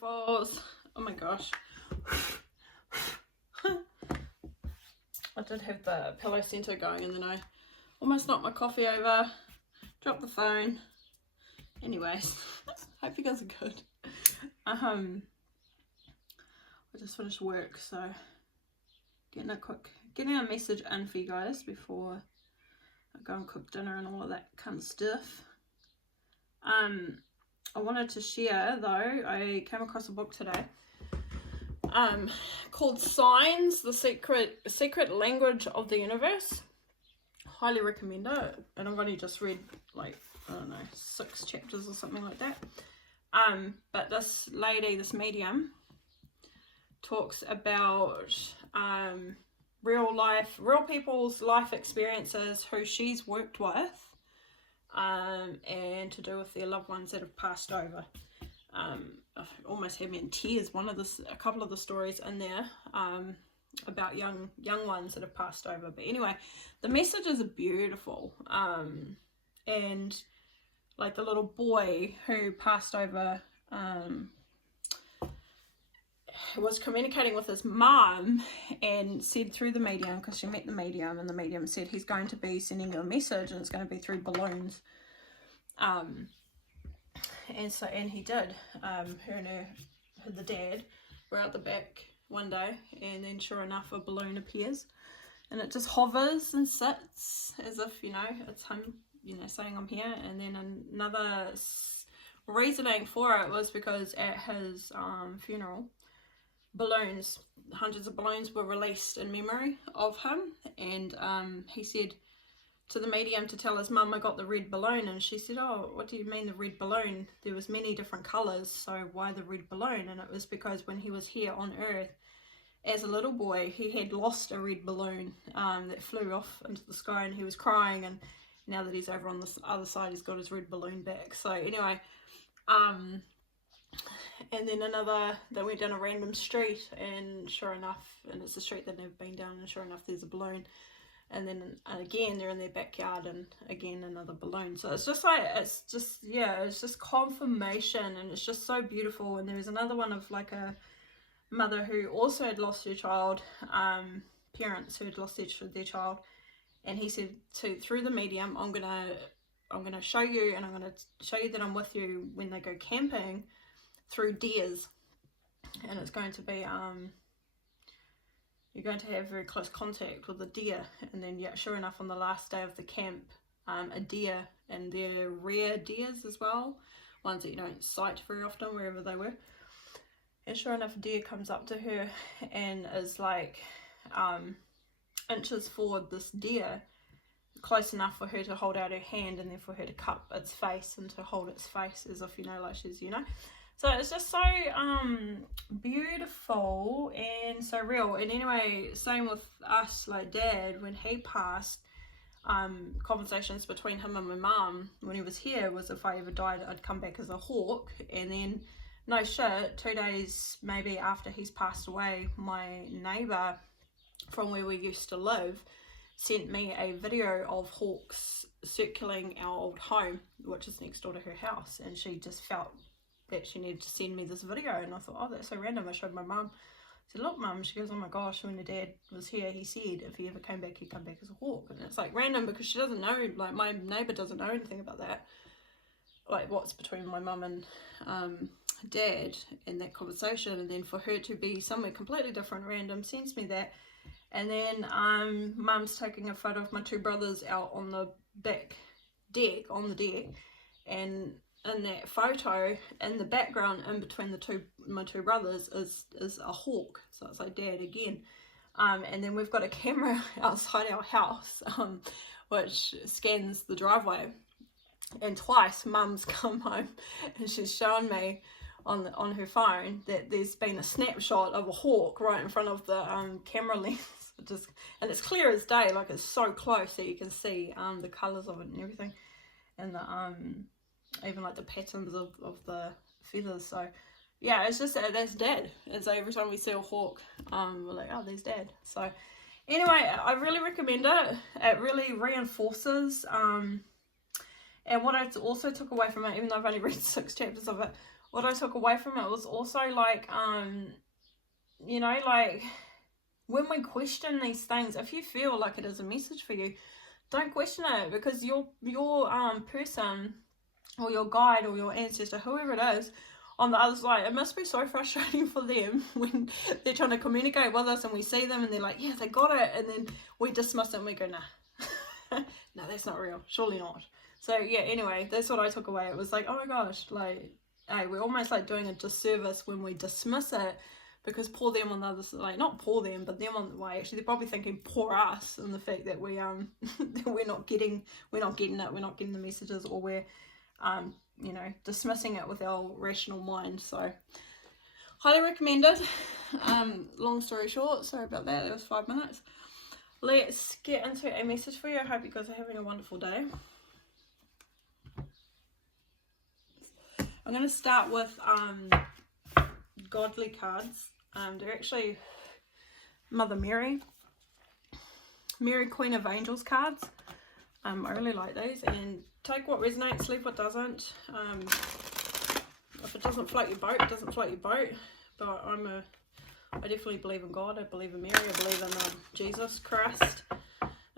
beautifuls. Oh my gosh. I did have the pillow center going and then I almost knocked my coffee over, dropped the phone. Anyways, hope you guys are good. I just finished work, so getting a message in for you guys before I go and cook dinner and all of that kind of stuff. I wanted to share though, I came across a book today called Signs, the Secret Language of the Universe. Highly recommend it, and I've only just read like, I don't know, 6 chapters or something like that. But this lady, this medium, talks about real people's life experiences who she's worked with, and to do with their loved ones that have passed over. Almost had me in tears. A couple of the stories in there about young ones that have passed over. But anyway, the messages are beautiful. And like the little boy who passed over was communicating with his mum and said through the medium, because she met the medium, and the medium said he's going to be sending you a message and it's going to be through balloons. And he did. Her and the dad were out the back one day, and then sure enough a balloon appears and it just hovers and sits as if, you know, it's him, you know, saying I'm here. And then another reasoning for it was because at his funeral, hundreds of balloons were released in memory of him, and he said to the medium to tell his mum, I got the red balloon. And she said, oh, what do you mean the red balloon? There was many different colours, so why the red balloon? And it was because when he was here on earth as a little boy, he had lost a red balloon that flew off into the sky, and he was crying, and now that he's over on the other side, he's got his red balloon back. So anyway, and then they went down a random street, and sure enough, and it's a street they've never been down, and sure enough there's a balloon. And then again they're in their backyard, and again another balloon. So it's just like, it's just confirmation, and it's just so beautiful. And there was another one of like a mother who also had lost her child, parents who had lost their child, and he said through the medium, I'm gonna show you, and I'm gonna show you that I'm with you when they go camping through deers, and it's going to be you're going to have very close contact with a deer. And then, yeah, sure enough, on the last day of the camp, a deer, and they're rare deers as well, ones that you don't sight very often wherever they were. And sure enough, a deer comes up to her and is like inches forward this deer, close enough for her to hold out her hand, and then for her to cup its face and to hold its face as if, you know, like she's, you know. So it's just so beautiful and so real. And anyway, same with us, like Dad, when he passed, conversations between him and my mum when he was here was, if I ever died, I'd come back as a hawk. And then, no shit, 2 days maybe after he's passed away, my neighbour from where we used to live sent me a video of hawks circling our old home, which is next door to her house. And she just felt that she needed to send me this video, and I thought, oh, that's so random. I showed my mum. I said, look, Mum. She goes, oh my gosh, when your dad was here, he said if he ever came back, he'd come back as a hawk. And it's like random, because she doesn't know, like my neighbour doesn't know anything about that, like what's between my mum and Dad in that conversation. And then for her to be somewhere completely different, random, sends me that. And then Mum's taking a photo of my 2 brothers out on the back deck, and in that photo, in the background, in between my two brothers, is a hawk. So it's like Dad again. And then we've got a camera outside our house, which scans the driveway. And twice, Mum's come home and she's shown me on her phone that there's been a snapshot of a hawk right in front of the camera lens. And it's clear as day, like it's so close that you can see the colours of it and everything, and the even like the patterns of the feathers. So yeah, it's just that's Dad. And so every time we see a hawk, we're like, oh, there's Dad. So anyway, I really recommend it. It really reinforces and what I also took away from it, even though I've only read 6 chapters of it, what I took away from it was also like, you know, like when we question these things, if you feel like it is a message for you, don't question it, because your person or your guide or your ancestor, whoever it is on the other side, it must be so frustrating for them when they're trying to communicate with us and we see them and they're like, yeah, they got it, and then we dismiss it and we go, nah. No, that's not real, surely not. So yeah, anyway, that's what I took away. It was like, oh my gosh, like, hey, we're almost like doing a disservice when we dismiss it, because poor them on the other side, like, not poor them, but them on the way, actually they're probably thinking poor us, and the fact that we that we're not getting it, we're not getting the messages, or we're you know, dismissing it with our rational mind. So highly recommended. Long story short, sorry about that, was 5 minutes. Let's get into a message for you. I hope you guys are having a wonderful day. I'm going to start with godly cards. They're actually Mother Mary, Queen of Angels cards. I really like these, and take what resonates, leave what doesn't. If it doesn't float your boat, it doesn't float your boat. But I definitely believe in God. I believe in Mary. I believe in Jesus Christ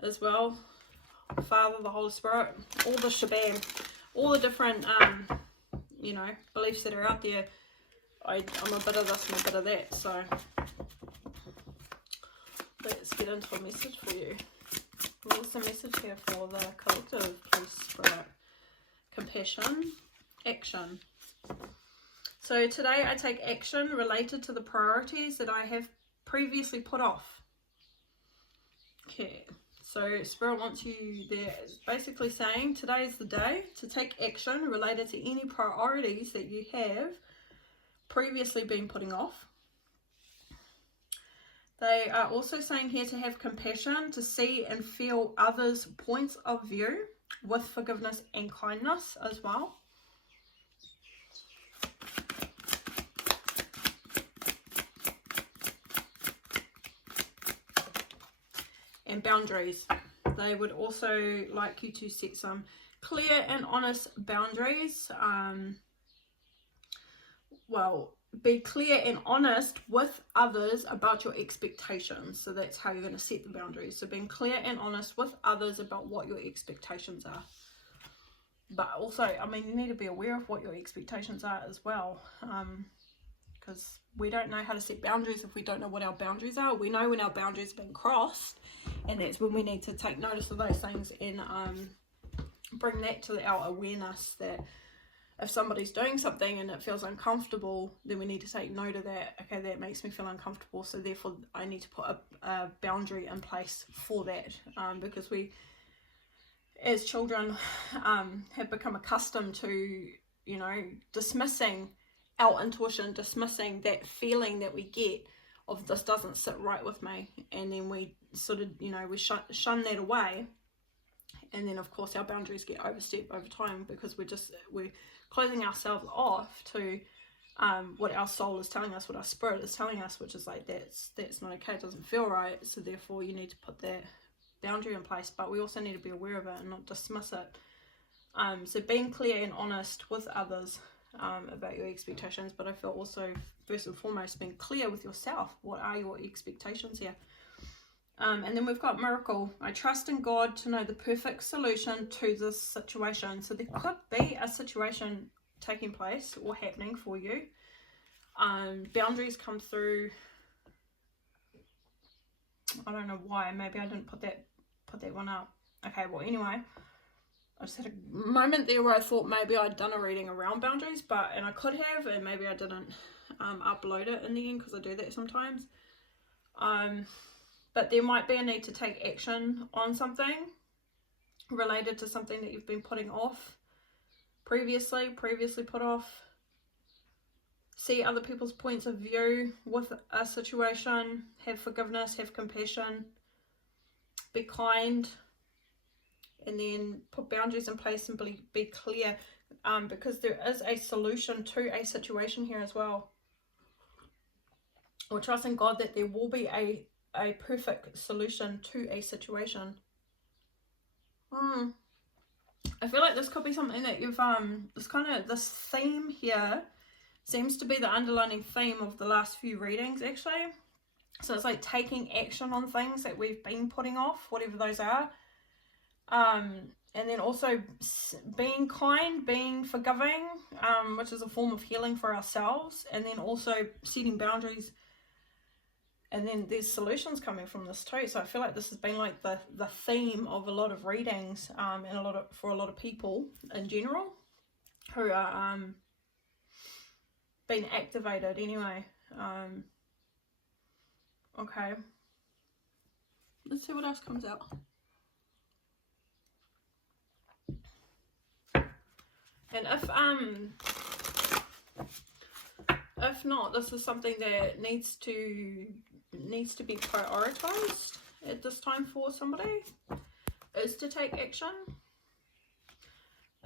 as well. The Father, the Holy Spirit, all the shebang, all the different you know, beliefs that are out there. I'm a bit of this and a bit of that. So let's get into a message for you. What's the message here for the collective, please, Spirit? Compassion, action. So today I take action related to the priorities that I have previously put off. Okay, so Spirit wants you there, basically saying today is the day to take action related to any priorities that you have previously been putting off. They are also saying here to have compassion, to see and feel others' points of view with forgiveness and kindness as well. And boundaries. They would also like you to set some clear and honest boundaries. Well, be clear and honest with others about your expectations. So that's how you're going to set the boundaries. So being clear and honest with others about what your expectations are. But also, I mean, you need to be aware of what your expectations are as well. Because we don't know how to set boundaries if we don't know what our boundaries are. We know when our boundaries have been crossed, and that's when we need to take notice of those things and bring that to our awareness, that if somebody's doing something and it feels uncomfortable, then we need to take note of that. Okay, that makes me feel uncomfortable, so therefore I need to put a boundary in place for that, because we as children have become accustomed to, you know, dismissing our intuition, dismissing that feeling that we get of this doesn't sit right with me, and then we sort of, you know, we shun that away, and then of course our boundaries get overstepped over time, because we're closing ourselves off to what our soul is telling us, what our spirit is telling us, which is like, that's not okay, it doesn't feel right, so therefore you need to put that boundary in place. But we also need to be aware of it and not dismiss it. So being clear and honest with others about your expectations, but I feel also first and foremost being clear with yourself. What are your expectations here? And then we've got miracle. I trust in God to know the perfect solution to this situation. So there could be a situation taking place or happening for you. Boundaries come through. I don't know why. Maybe I didn't put that one up. Okay, well anyway, I just had a moment there where I thought maybe I'd done a reading around boundaries, and I could have, and maybe I didn't upload it in the end, because I do that sometimes. But there might be a need to take action on something related to something that you've been putting off previously put off. See other people's points of view with a situation. Have forgiveness, have compassion, be kind, and then put boundaries in place and be clear, because there is a solution to a situation here as well. Or trust in God that there will be a perfect solution to a situation. I feel like this could be something that you've this theme here seems to be the underlining theme of the last few readings, actually. So it's like taking action on things that we've been putting off, whatever those are. And then also being kind, being forgiving, which is a form of healing for ourselves. And then also setting boundaries. And then there's solutions coming from this too. So I feel like this has been like the theme of a lot of readings, and for a lot of people in general who are being activated anyway. Okay. Let's see what else comes out. And if not, this is something that needs to be prioritized at this time for somebody, is to take action,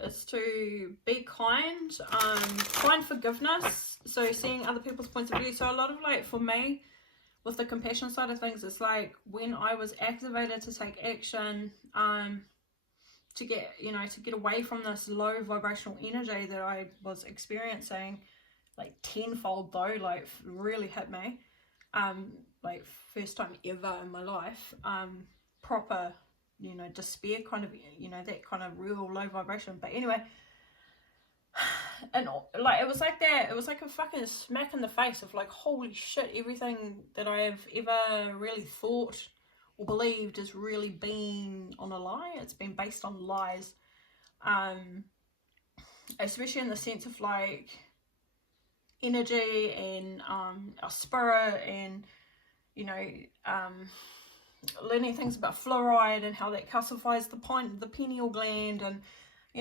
is to be kind, find forgiveness, so seeing other people's points of view. So a lot of, like, for me, with the compassion side of things, it's like when I was activated to take action, to get, to get away from this low vibrational energy that I was experiencing, like tenfold though, like really hit me, like first time ever in my life, proper, despair kind of, that kind of real low vibration. But anyway, and like it was like that, it was like a fucking smack in the face of like, holy shit, everything that I have ever really thought or believed has really been on a lie. It's been based on lies, especially in the sense of like energy and our spirit, and learning things about fluoride and how that calcifies the pineal gland, and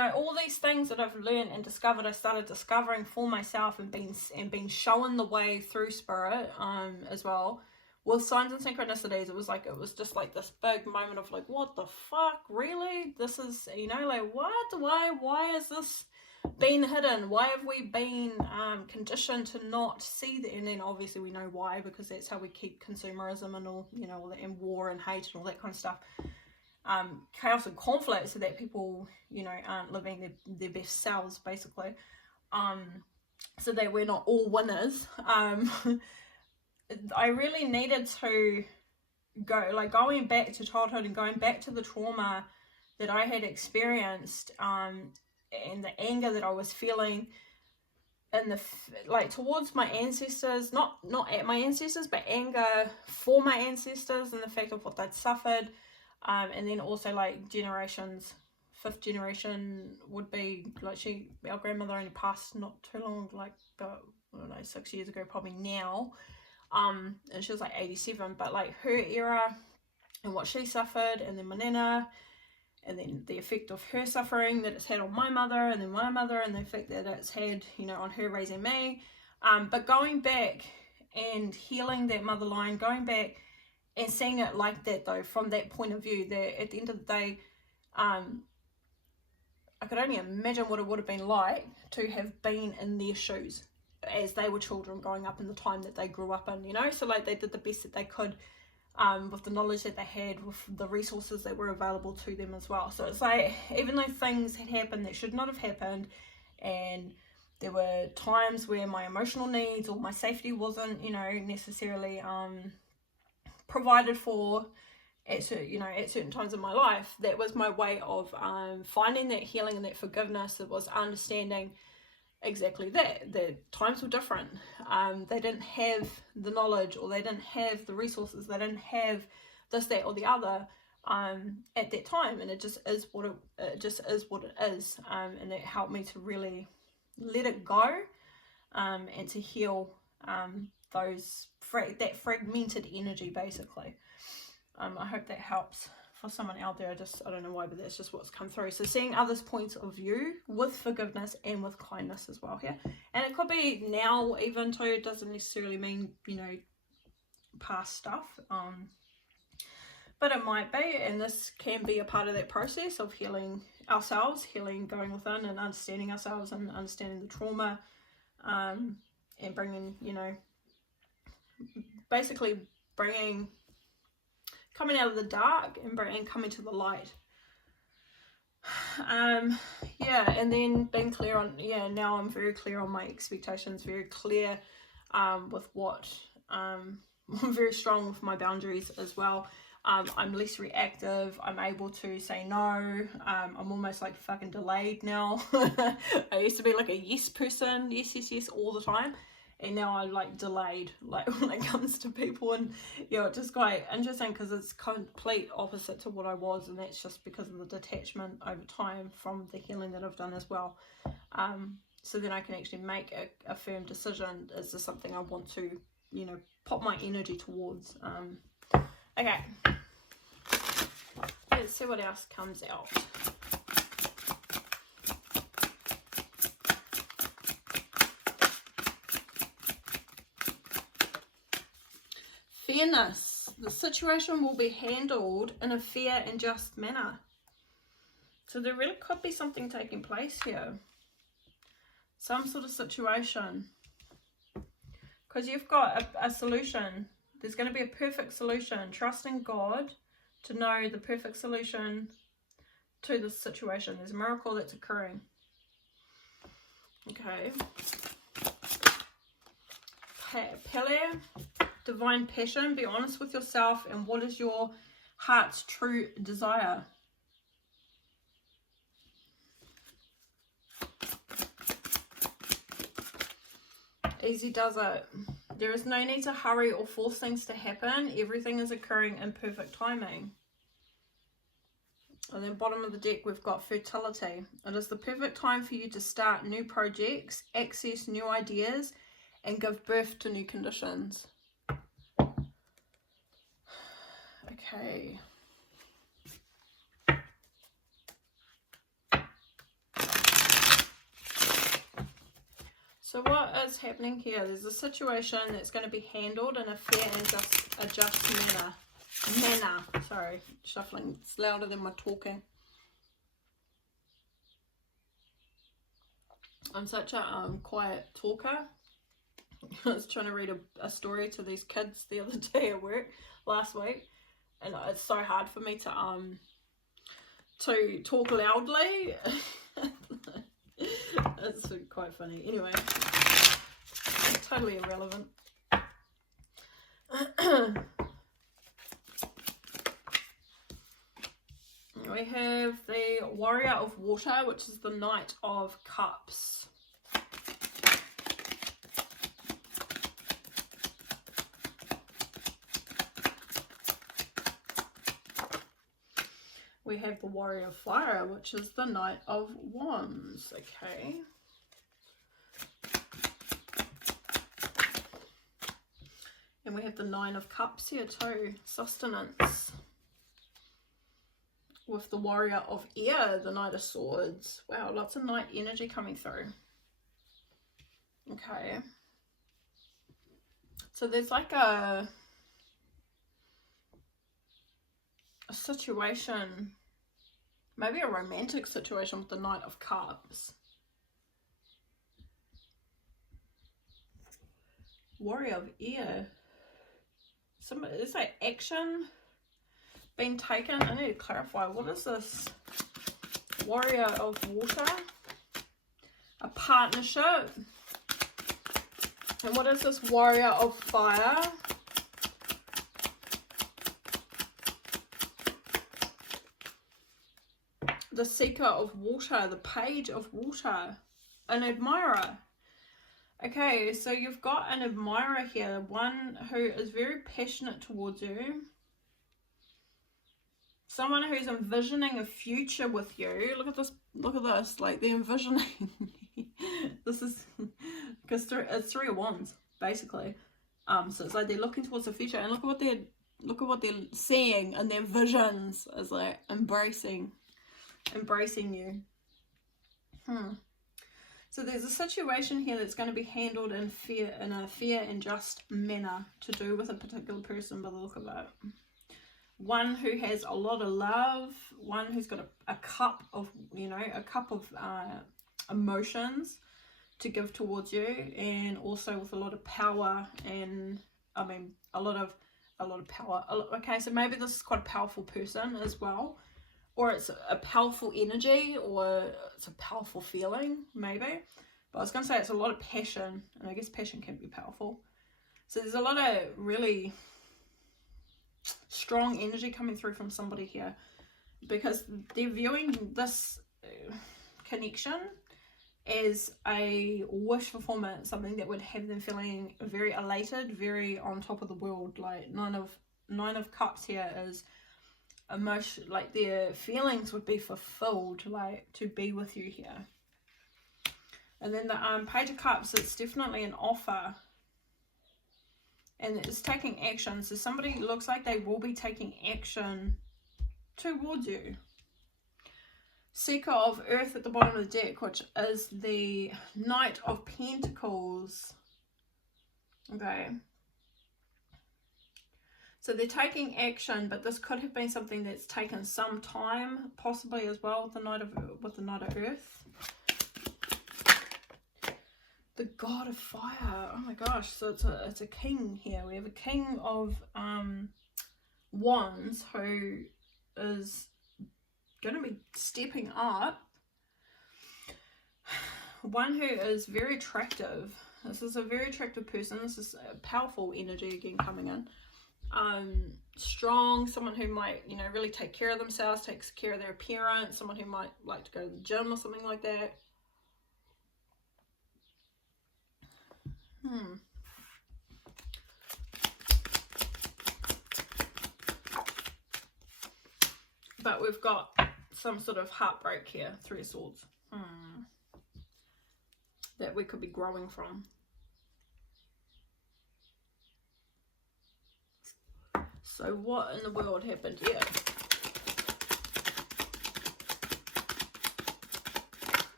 all these things that I've learned and discovered, I started discovering for myself and being shown the way through spirit, as well, with signs and synchronicities. It was just like this big moment of like, what the fuck, really? This is, like, what? Why is this being hidden? Why have we been conditioned to not see that? And then obviously we know why, because that's how we keep consumerism and all, all that, and war and hate and all that kind of stuff. Chaos and conflict, so that people, aren't living their best selves, basically. So that we're not all winners. I really needed to going back to childhood and going back to the trauma that I had experienced, and the anger that I was feeling in towards my ancestors, not at my ancestors, but anger for my ancestors and the fact of what they'd suffered, and then also like generations. Fifth generation would be like our grandmother only passed not too long, like about 6 years ago probably now. And she was like 87, but like her era and what she suffered, and then my nana, and then the effect of her suffering that it's had on my mother, and then my mother, and the effect that it's had, on her raising me. But going back and healing that mother line, going back and seeing it like that though, from that point of view, that at the end of the day, I could only imagine what it would have been like to have been in their shoes as they were children growing up in the time that they grew up in, so like they did the best that they could, with the knowledge that they had, with the resources that were available to them as well. So it's like, even though things had happened that should not have happened, and there were times where my emotional needs or my safety wasn't, necessarily provided for at certain times in my life, that was my way of finding that healing and that forgiveness. It was understanding exactly that times were different. They didn't have the knowledge, or they didn't have the resources, they didn't have this, that, or the other at that time, and it just is what it is. And it helped me to really let it go, and to heal that fragmented energy, basically. I hope that helps for someone out there. I don't know why, but that's just what's come through. So seeing others' points of view with forgiveness and with kindness as well here. And it could be now even too. It doesn't necessarily mean, past stuff. But it might be, and this can be a part of that process of healing ourselves, going within and understanding ourselves and understanding the trauma, and bringing, basically coming out of the dark and coming to the light. Yeah, and then being clear on, yeah, now I'm very clear on my expectations, very clear with what I'm very strong with my boundaries as well. I'm less reactive. I'm able to say no. I'm almost like fucking delayed now. I used to be like a yes person, yes all the time, and now I'm like delayed, like when it comes to people. And yeah, it's just quite interesting because it's complete opposite to what I was, and that's just because of the detachment over time from the healing that I've done as well. So then I can actually make a firm decision. Is this something I want to, you know, put my energy towards? Okay, let's see what else comes out. Fairness. The situation will be handled in a fair and just manner. So there really could be something taking place here. Some sort of situation. Because you've got a solution. There's going to be a perfect solution. Trust in God to know the perfect solution to this situation. There's a miracle that's occurring. Okay. Pele, divine passion. Be honest with yourself and what is your heart's true desire. Easy does it. There is no need to hurry or force things to happen. Everything is occurring in perfect timing. And then bottom of the deck, we've got fertility. It is the perfect time for you to start new projects, access new ideas, and give birth to new conditions. Okay. So what is happening here? There's a situation that's going to be handled in a fair and just manner. Sorry, shuffling. It's louder than my talking. I'm such a quiet talker. I was trying to read a story to these kids the other day at work last week, and it's so hard for me to talk loudly. It's quite funny. Anyway, totally irrelevant. We have the Warrior of Water, which is the Knight of Cups. We have the Warrior of Fire, which is the Knight of Wands. Okay. And we have the Nine of Cups here too, sustenance. With the Warrior of Air, the Knight of Swords. Wow, lots of night energy coming through. Okay. So there's like a situation, maybe a romantic situation with the Knight of Cups. Warrior of Air. Is like action being taken? I need to clarify. What is this? Warrior of Water. A partnership. And what is this Warrior of Fire? The Seeker of Water. The Page of Water. An admirer. Okay, so you've got an admirer here, one who is very passionate towards you. Someone who's envisioning a future with you. Look at this, like they're envisioning. This is, because it's Three of Wands, basically. So it's like they're looking towards the future, and look at what they're seeing in their visions, is like embracing you. So there's a situation here that's going to be handled in a fair and just manner, to do with a particular person by the look of it. One who has a lot of love, one who's got a cup of, emotions to give towards you, and also with a lot of power, and a lot of power. Okay, so maybe this is quite a powerful person as well. or it's a powerful energy, or it's a powerful feeling, maybe. But I was going to say it's a lot of passion, and I guess passion can be powerful. So there's a lot of really strong energy coming through from somebody here, because they're viewing this connection as a wish fulfillment, something that would have them feeling very elated, very on top of the world. Like Nine of Cups here is emotion, like their feelings would be fulfilled, like to be with you here. And then the Page of Cups, it's definitely an offer, and it's taking action. So somebody looks like they will be taking action towards you. Seeker of Earth at the bottom of the deck, which is the Knight of Pentacles. Okay. So they're taking action, but this could have been something that's taken some time, possibly as well, with the Knight of Earth. The God of Fire. Oh my gosh. So it's a king here. We have a King of Wands who is going to be stepping up. One who is very attractive. This is a very attractive person. This is a powerful energy again coming in. Strong, someone who might, you know, really take care of themselves, takes care of their appearance, someone who might like to go to the gym or something like that. But we've got some sort of heartbreak here, Three of Swords, that we could be growing from. So what in the world happened here?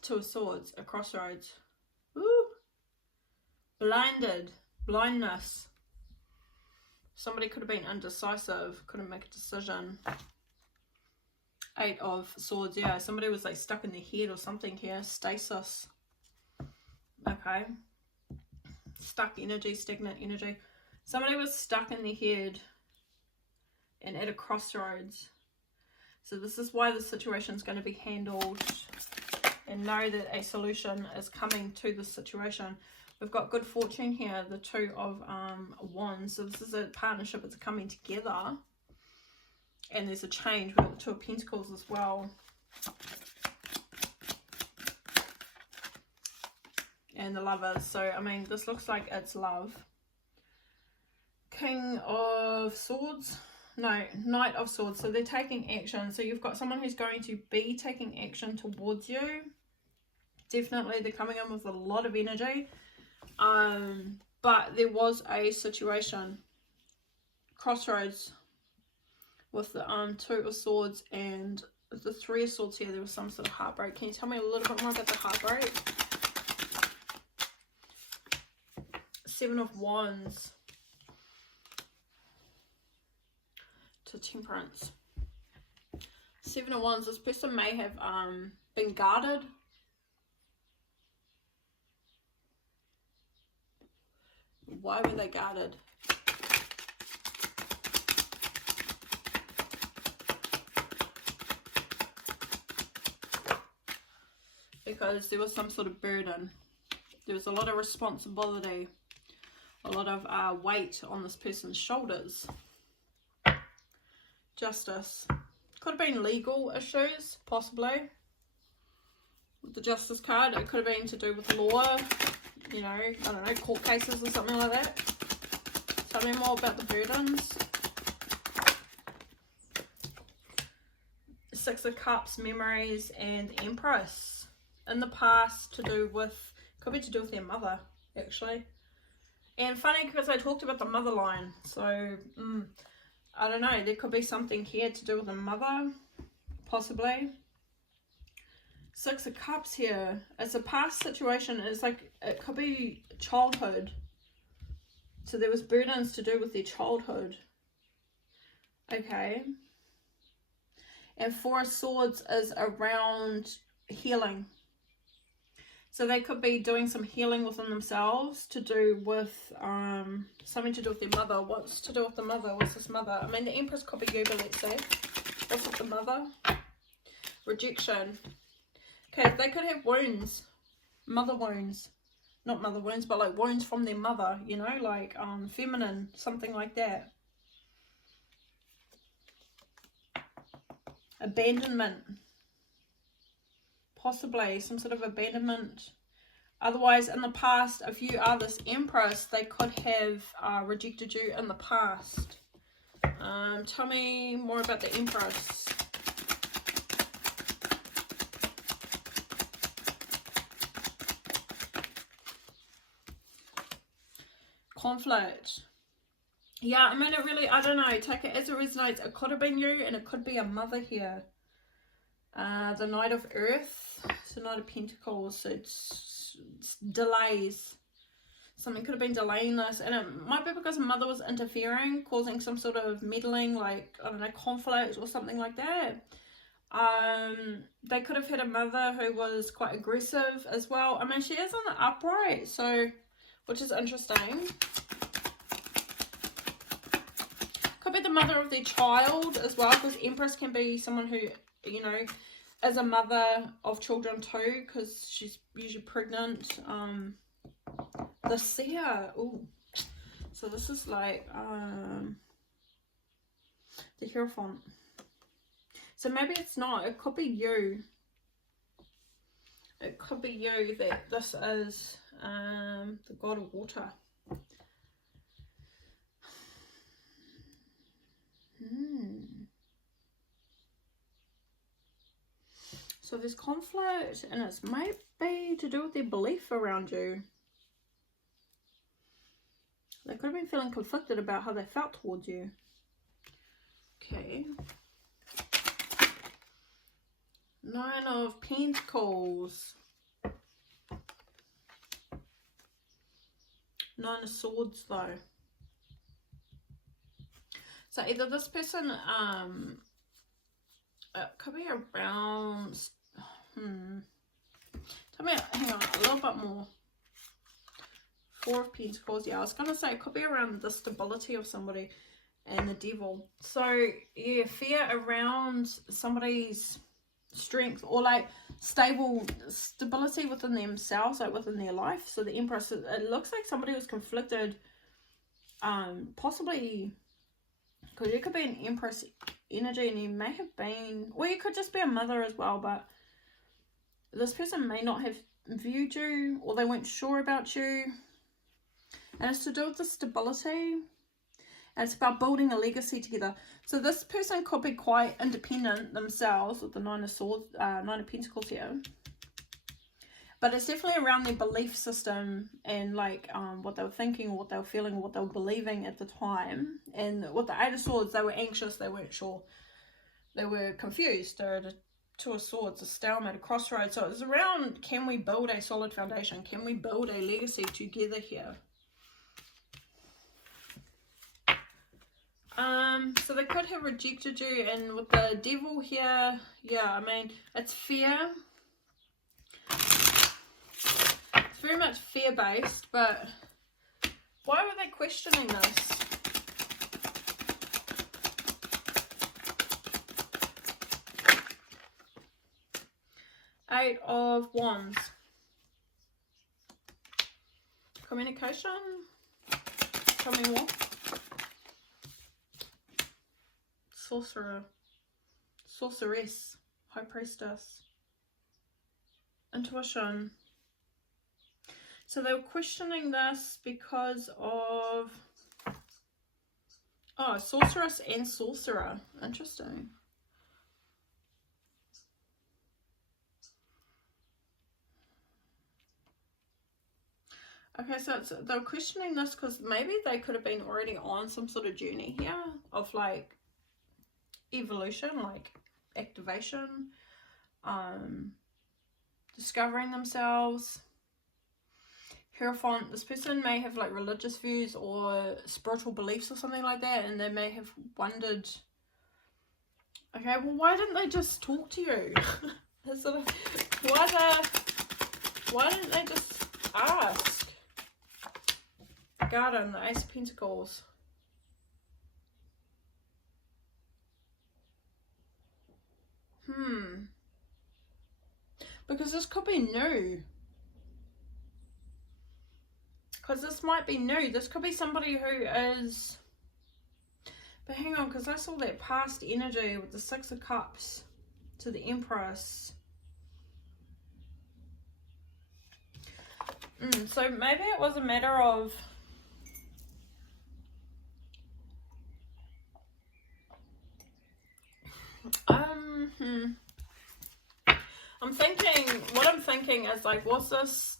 Two of Swords, a crossroads. Ooh. Blinded, blindness. Somebody could have been indecisive, couldn't make a decision. Eight of Swords, yeah. Somebody was like stuck in their head or something here. Stasis. Okay. Stuck energy, stagnant energy. Somebody was stuck in their head and at a crossroads. So this is why the situation is going to be handled, and know that a solution is coming to this situation. We've got good fortune here, the Two of Wands. So this is a partnership, it's coming together. And there's a change. We've got the Two of Pentacles as well. And the Lovers. So, I mean, this looks like it's love. King of Swords. No, Knight of Swords. So they're taking action. So you've got someone who's going to be taking action towards you. Definitely, they're coming in with a lot of energy. But there was a situation, crossroads, with the Two of Swords and the Three of Swords here. There was some sort of heartbreak. Can you tell me a little bit more about the heartbreak? Seven of Wands to Temperance. Seven of Wands. This person may have been guarded. Why were they guarded? Because there was some sort of burden. There was a lot of responsibility, a lot of weight on this person's shoulders. Justice. Could have been legal issues, possibly. With the Justice card, it could have been to do with law. You know, I don't know, court cases or something like that. Tell me more about the burdens. Six of Cups, memories, and Empress. In the past, to do with, could be to do with their mother, actually. And funny, because I talked about the mother line. So, I don't know, there could be something here to do with the mother, possibly. Six of Cups here. It's a past situation. It's like, it could be childhood. So there was burdens to do with their childhood. Okay. And Four of Swords is around healing. So they could be doing some healing within themselves to do with something to do with their mother. What's to do with the mother? What's this mother? I mean, the Empress could be you, but let's say. What's with the mother? Rejection. Okay, they could have wounds. Mother wounds. Not mother wounds, but like wounds from their mother, you know, like feminine, something like that. Abandonment. Possibly some sort of abandonment. Otherwise, in the past, if you are this Empress, they could have rejected you in the past. Tell me more about the Empress. Conflict. Yeah, I mean, it really, I don't know, take it as it resonates. It could have been you, and it could be a mother here. The Knight of Earth, so Knight of Pentacles, so it's delays. Something could have been delaying this, and it might be because a mother was interfering, causing some sort of meddling, like, I don't know, conflict or something like that. They could have had a mother who was quite aggressive as well. I mean, she is on the upright, so, which is interesting. Could be the mother of their child as well, because Empress can be someone who, you know, is a mother of children too, because she's usually pregnant. The Seer. Ooh. So this is like the Hierophant. So maybe it's not. It could be you. It could be you that this is the God of Water. So there's conflict, and it might be to do with their belief around you. They could have been feeling conflicted about how they felt towards you. Okay. Nine of Pentacles. Nine of Swords, though. So either this person, it could be around, tell me, hang on, a little bit more. Four of Pentacles, yeah, I was going to say it could be around the stability of somebody and the Devil. So, yeah, fear around somebody's strength or like stability within themselves, like within their life. So the Empress, it looks like somebody was conflicted, possibly, because you could be an Empress energy and you may have been, or you could just be a mother as well, but this person may not have viewed you, or they weren't sure about you. And it's to do with the stability. And it's about building a legacy together. So this person could be quite independent themselves with the Nine of Swords, Nine of Pentacles here. But it's definitely around their belief system and like what they were thinking, or what they were feeling, or what they were believing at the time. And with the Eight of Swords, they were anxious, they weren't sure. They were confused. They're at a Two of Swords, a stalemate, a crossroads. So it's around, can we build a solid foundation? Can we build a legacy together here? So they could have rejected you, and with the Devil here, yeah, I mean, it's fear. It's very much fear-based, but why were they questioning this? Eight of Wands. Communication. Tell me more. Sorcerer, Sorceress, High Priestess, Intuition. So they were questioning this because of, oh, Sorceress and Sorcerer. Interesting. Okay, so they were questioning this because maybe they could have been already on some sort of journey here of like evolution, like activation, discovering themselves. Hierophant, this person may have like religious views or spiritual beliefs or something like that, and they may have wondered, okay, well, why didn't they just talk to you? Sort of, why Why didn't they just ask? Garden, the Ace of Pentacles. Because this could be new. Because this might be new. This could be somebody who is... But hang on, because I saw that past energy with the Six of Cups to the Empress. So maybe it was a matter of... what I'm thinking is like, what's this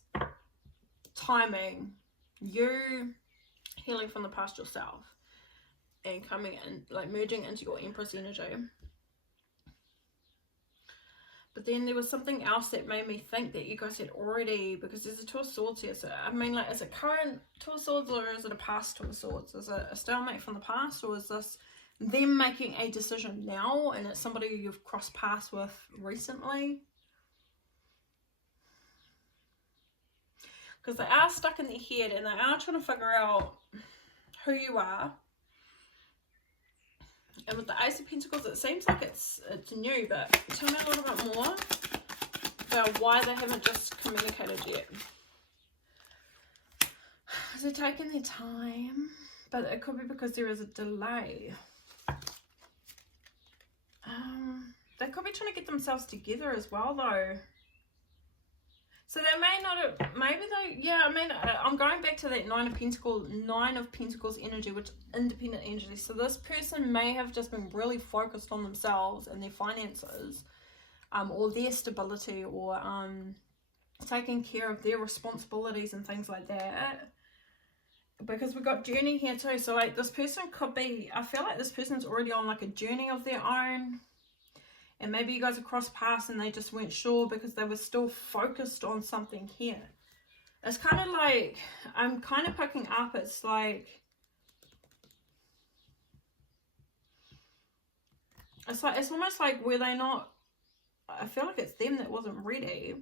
timing? You healing from the past yourself and coming in, like merging into your Empress energy. But then there was something else that made me think that you guys had already, because there's a Two of Swords here. So I mean, like, is it current Two of Swords or is it a past Two of Swords? Is it a stalemate from the past, or is this them making a decision now and it's somebody you've crossed paths with recently? Because they are stuck in their head and they are trying to figure out who you are. And with the Ace of Pentacles, it seems like it's new, but tell me a little bit more about why they haven't just communicated yet. They're taking their time, but it could be because there is a delay. They could be trying to get themselves together as well, though. So they may not have, maybe they, yeah, I mean, I'm going back to that Nine of Pentacles energy, which independent energy. So this person may have just been really focused on themselves and their finances, or their stability, or taking care of their responsibilities and things like that. Because we've got journey here too. So like this person could be, I feel like this person's already on like a journey of their own. And maybe you guys have crossed paths and they just weren't sure because they were still focused on something here. It's kind of like, I'm kind of picking up, it's like, it's almost like, were they not, I feel like it's them that wasn't ready.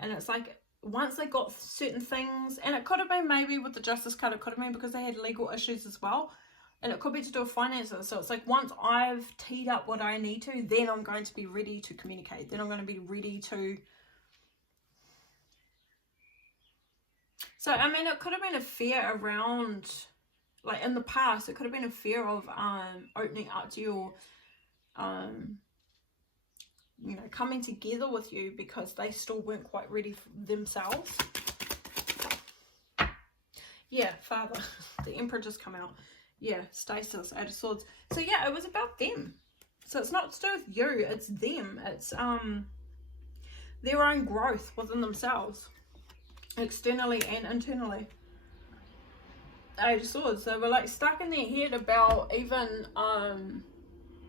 And it's like, once they got certain things, and it could have been maybe with the Justice card, it could have been because they had legal issues as well. And it could be to do with finances. So it's like, once I've teed up what I need to, then I'm going to be ready to communicate. Then I'm going to be ready to... So, I mean, it could have been a fear around, like in the past, it could have been a fear of opening up to you, you know, coming together with you because they still weren't quite ready for themselves. Yeah, Father. The Emperor just come out. Yeah, stasis, Eight of Swords. So yeah, it was about them. So it's not to do with you, it's them. It's their own growth within themselves, externally and internally. Eight of Swords. They were like stuck in their head about even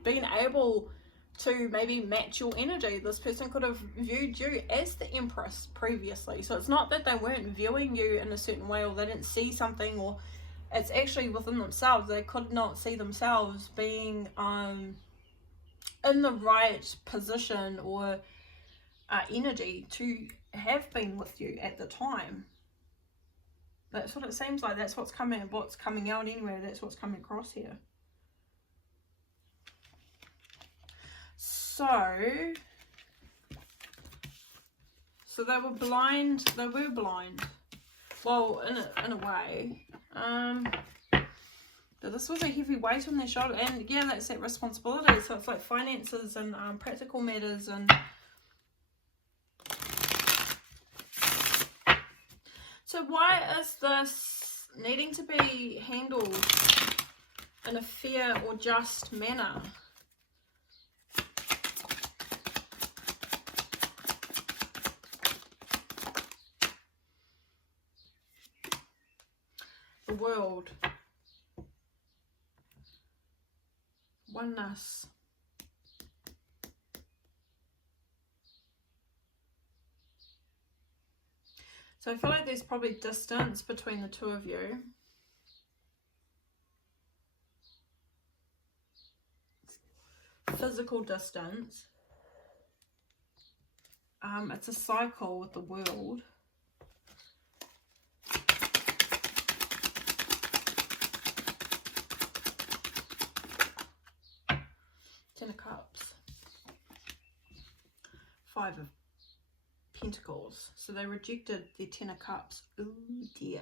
being able to maybe match your energy. This person could have viewed you as the Empress previously. So it's not that they weren't viewing you in a certain way, or they didn't see something, or it's actually within themselves. They could not see themselves being in the right position or energy to have been with you at the time. That's what it seems like. That's what's coming out anyway. That's what's coming across here. So they were blind. They were blind. Well, in a way. But this was a heavy weight on their shoulder, and yeah, that's that responsibility. So it's like finances and practical matters, and so why is this needing to be handled in a fair or just manner? The World. Oneness. So I feel like there's probably distance between the two of you. Physical distance. It's a cycle with the World. Five of Pentacles. So they rejected the Ten of Cups. Oh dear.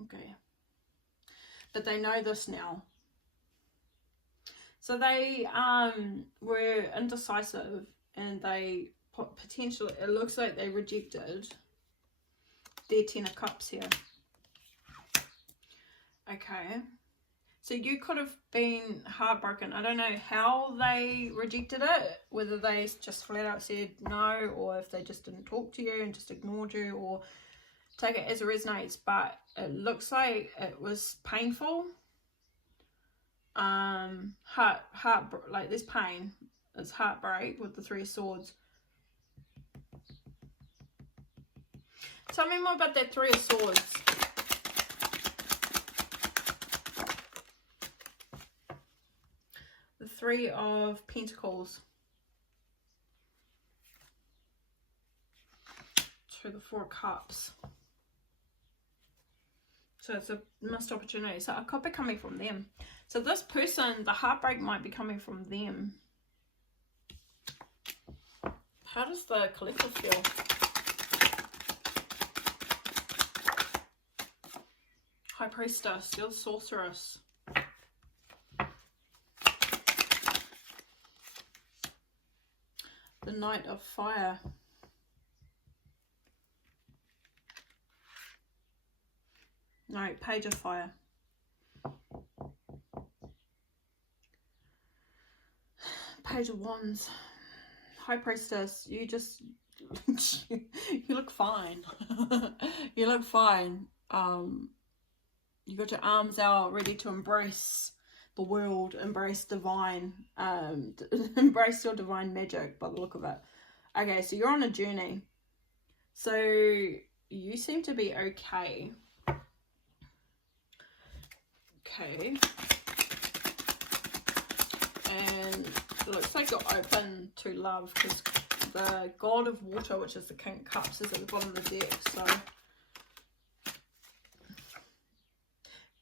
Okay. But they know this now. So they were indecisive, and they potentially, it looks like they rejected their Ten of Cups here. Okay. So you could have been heartbroken. I don't know how they rejected it, whether they just flat out said no, or if they just didn't talk to you and just ignored you, or take it as it resonates, but it looks like it was painful. Like there's pain. It's heartbreak with the Three of Swords. Tell me more about that Three of Swords. The Three of Pentacles. To the Four of Cups. So it's a missed opportunity. So it could be coming from them. So this person, the heartbreak might be coming from them. How does the collective feel? High Priestess, you're the Sorceress. The Knight of Fire. No, Page of Fire. Page of Wands. High Priestess, you just you look fine. You look fine. You got your arms out, ready to embrace the world, embrace divine, embrace your divine magic by the look of it. Okay, so you're on a journey. So you seem to be okay. Okay. And it looks like you're open to love, because the God of Water, which is the King of Cups, is at the bottom of the deck. So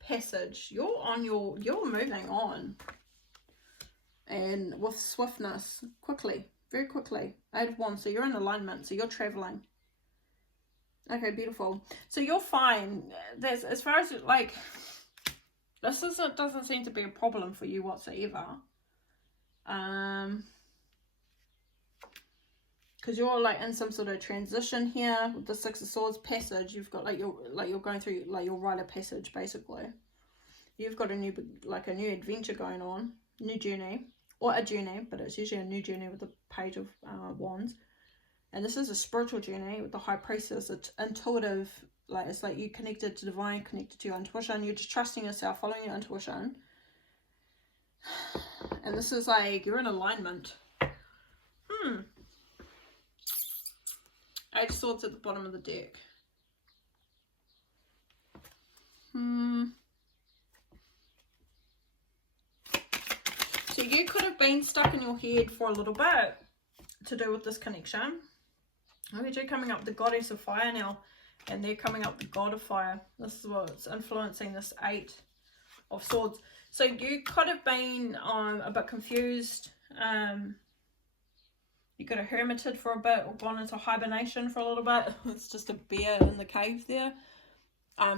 Passage, you're moving on, and with swiftness, quickly, very quickly. Eight of Wands, so you're in alignment, so you're traveling. Okay, beautiful. So you're fine. There's, as far as like, this doesn't seem to be a problem for you whatsoever. Because you're like in some sort of transition here with the Six of Swords. Passage, you've got you're going through like your rite of passage, basically. You've got a new adventure going on, new journey, or a journey, but it's usually a new journey with the Page of Wands. And this is a spiritual journey with the High Priestess. It's intuitive, like it's like you connected to divine, connected to your intuition. You're just trusting yourself, following your intuition. And this is like you're in alignment. Eight of Swords at the bottom of the deck. So you could have been stuck in your head for a little bit to do with this connection. Look at you coming up the Goddess of Fire now, and they're coming up the God of Fire. This is what's influencing this Eight of Swords. So you could have been a bit confused. You could have hermited for a bit, or gone into hibernation for a little bit. It's just a bear in the cave there.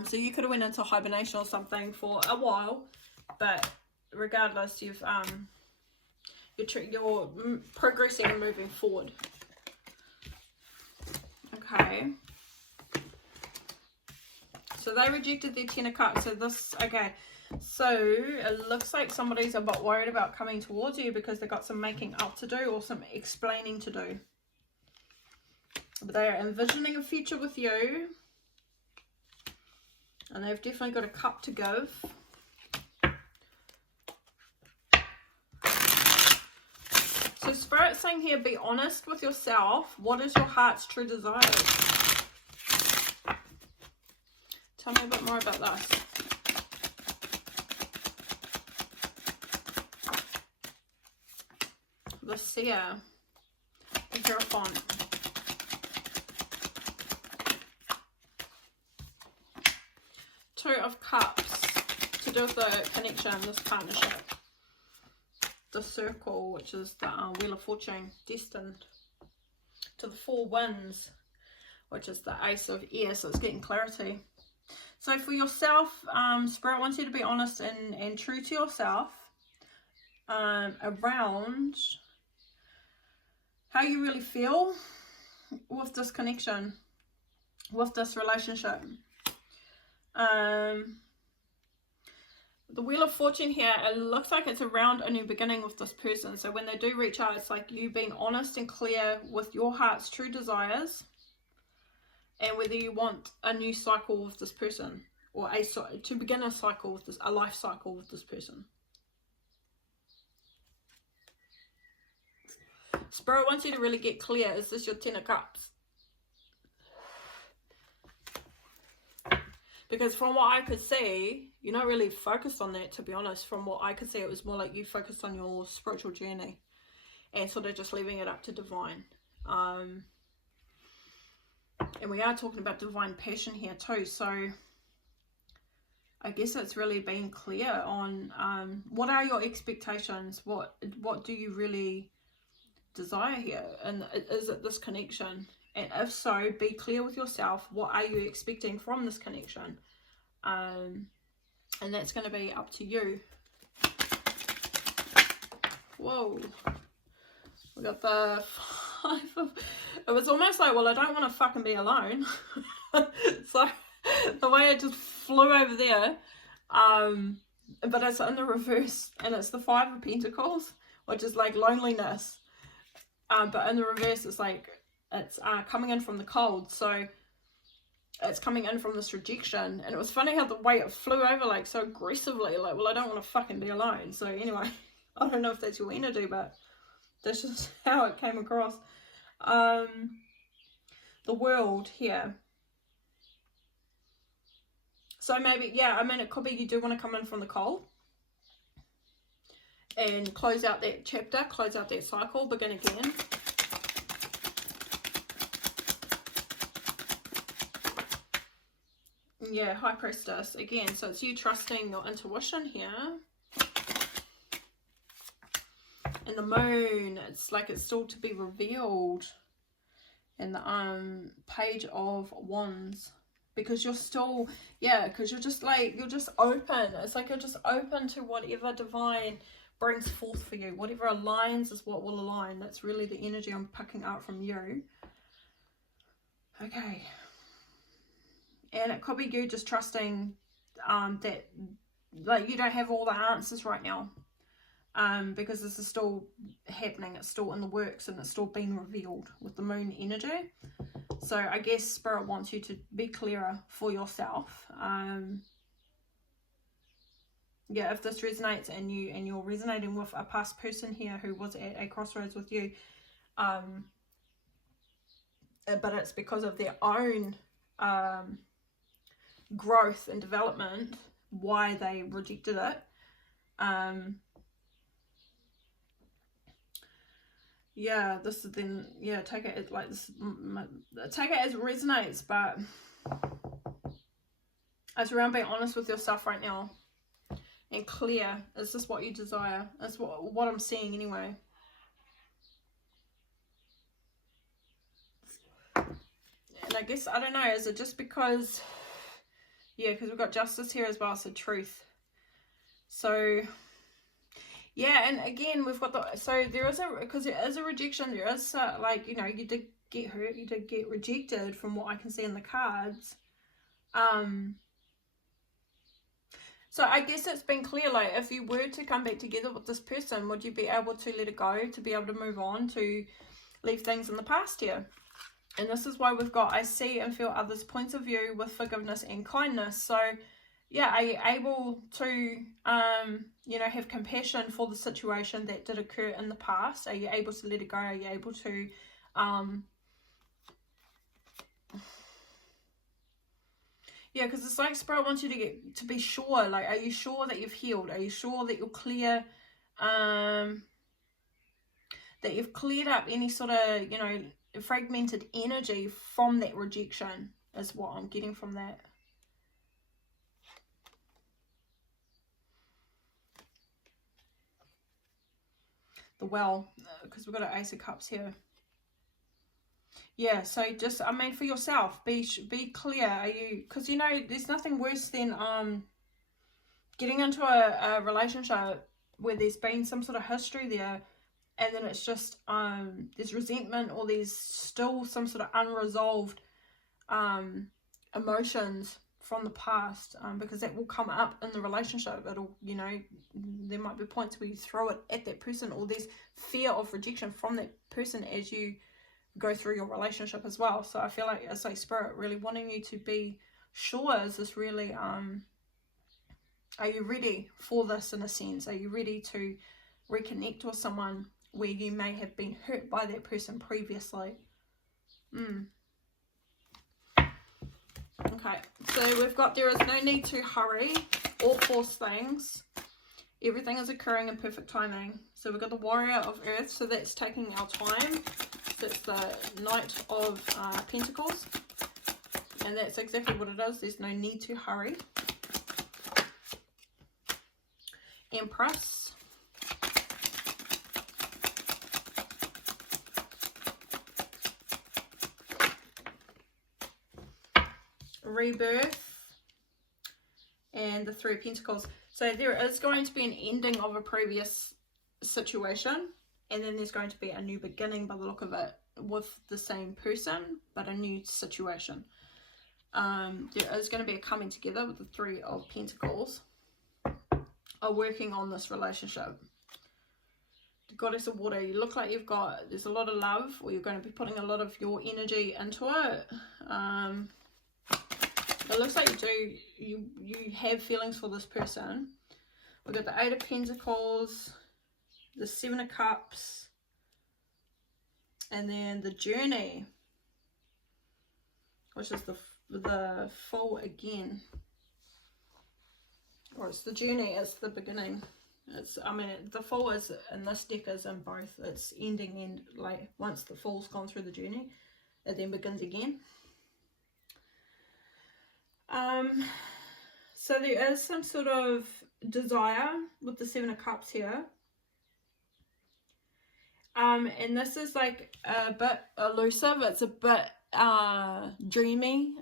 So you could have went into hibernation or something for a while, but regardless, you're progressing and moving forward. Okay. So they rejected their Ten of Cups. So this, okay. So it looks like somebody's a bit worried about coming towards you because they've got some making up to do or some explaining to do. But they are envisioning a future with you. And they've definitely got a cup to give. So Spirit's saying here, be honest with yourself. What is your heart's true desire? Tell me a bit more about this. The Seer, the Hierophant. Two of Cups, to do with the connection, this partnership. the circle, which is the Wheel of Fortune, destined to the 4 winds, which is the Ace of Air. So it's getting clarity. So for yourself, Spirit wants you to be honest and true to yourself around how you really feel with this connection, with this relationship. The Wheel of Fortune here, it looks like it's around a new beginning with this person. So when they do reach out, it's like you being honest and clear with your heart's true desires and whether you want a new cycle with this person, or to begin a cycle with this, a life cycle with this person. Spirit wants you to really get clear. Is this your 10 of Cups? Because from what I could see, you're not really focused on that, to be honest. From what I could see, it was more like you focused on your spiritual journey and sort of just leaving it up to divine. And we are talking about divine passion here too. So I guess it's really being clear on what are your expectations? What do you really desire here? And is it this connection? And if so, be clear with yourself. What are you expecting from this connection? And that's going to be up to you. Whoa. We got the 5 of... It was almost like, well, I don't want to fucking be alone. So the way it just flew over there. But it's in the reverse. And it's the 5 of Pentacles, which is like loneliness. But in the reverse, it's like... It's coming in from the cold, so it's coming in from this rejection. And it was funny how the way it flew over, like, so aggressively, like, well, I don't want to fucking be alone. So anyway, I don't know if that's your energy, but that's just how it came across. The World here. So maybe, yeah, I mean, it could be you do want to come in from the cold and close out that chapter, close out that cycle, begin again. Yeah, High Priestess again. So it's you trusting your intuition here. And the Moon, it's like it's still to be revealed. And the Page of Wands, because you're still, yeah, because you're just like, you're just open. It's like you're just open to whatever divine brings forth for you. Whatever aligns is what will align. That's really the energy I'm picking up from you. Okay. And it could be you just trusting that, like, you don't have all the answers right now. Because this is still happening. It's still in the works and it's still being revealed with the Moon energy. So I guess Spirit wants you to be clearer for yourself. Yeah, if this resonates and you're resonating with a past person here who was at a crossroads with you. But it's because of their own... growth and development, why they rejected it. Yeah, this is then, yeah, take it like this, take it as it resonates, but it's around being honest with yourself right now and clear. Is this what you desire? That's what I'm seeing anyway. And I guess, I don't know, is it just because... Yeah, because we've got Justice here as well, so Truth. So, yeah, and again, we've got the... So there is a... Because there is a rejection. There is, like, you know, you did get hurt. You did get rejected from what I can see in the cards. So I guess it's been clear, like, if you were to come back together with this person, would you be able to let it go, to be able to move on, to leave things in the past here? And this is why we've got, I see and feel others' points of view with forgiveness and kindness. So, yeah, are you able to, you know, have compassion for the situation that did occur in the past? Are you able to let it go? Are you able to, yeah, because it's like Spirit wants you to be sure. Like, are you sure that you've healed? Are you sure that you're clear, that you've cleared up any sort of, you know, fragmented energy from that rejection, is what I'm getting from that. the well, because we've got an Ace of Cups here. Yeah, so just, I mean, for yourself, be clear. Are you, because you know, there's nothing worse than getting into a relationship where there's been some sort of history there, and then it's just there's resentment, or there's still some sort of unresolved emotions from the past, because that will come up in the relationship. It'll, you know, there might be points where you throw it at that person, or there's fear of rejection from that person as you go through your relationship as well. So I feel like it's like Spirit really wanting you to be sure, is this really are you ready for this, in a sense? Are you ready to reconnect with someone where you may have been hurt by that person previously? Okay, so we've got, there is no need to hurry or force things. Everything is occurring in perfect timing. So we've got the Warrior of Earth, so that's taking our time. So it's the Knight of Pentacles, and that's exactly what it is. There's no need to hurry. Empress. Rebirth. And the Three of Pentacles. So there is going to be an ending of a previous situation, and then there's going to be a new beginning by the look of it, with the same person but a new situation. There is going to be a coming together with the Three of Pentacles, are working on this relationship. The Goddess of Water, you look like you've got, there's a lot of love, or you're going to be putting a lot of your energy into it. It looks like you have feelings for this person. We've got the Eight of Pentacles, the Seven of Cups, and then the Journey, which is the Fool again. Or it's the Journey, it's the beginning. It's, I mean, the Fool is, in this deck, is in both. It's ending, and like once the Fool's gone through the journey, it then begins again. So there is some sort of desire with the Seven of Cups here. And this is like a bit elusive. It's a bit dreamy,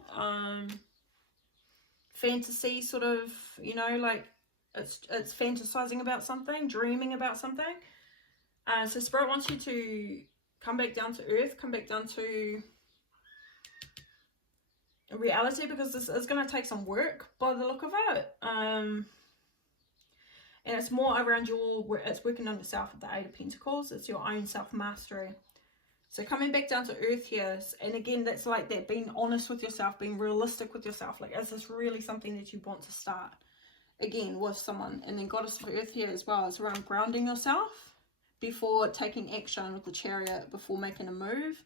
fantasy sort of, you know, like it's fantasizing about something, dreaming about something. So Spirit wants you to come back down to earth, come back down to reality, because this is going to take some work by the look of it. And it's more around it's working on yourself with the Eight of Pentacles. It's your own self-mastery. So coming back down to earth here, and again, that's like that, being honest with yourself, being realistic with yourself. Like, is this really something that you want to start again with someone? And then Goddess of Earth here as well, it's around grounding yourself before taking action with the Chariot, before making a move.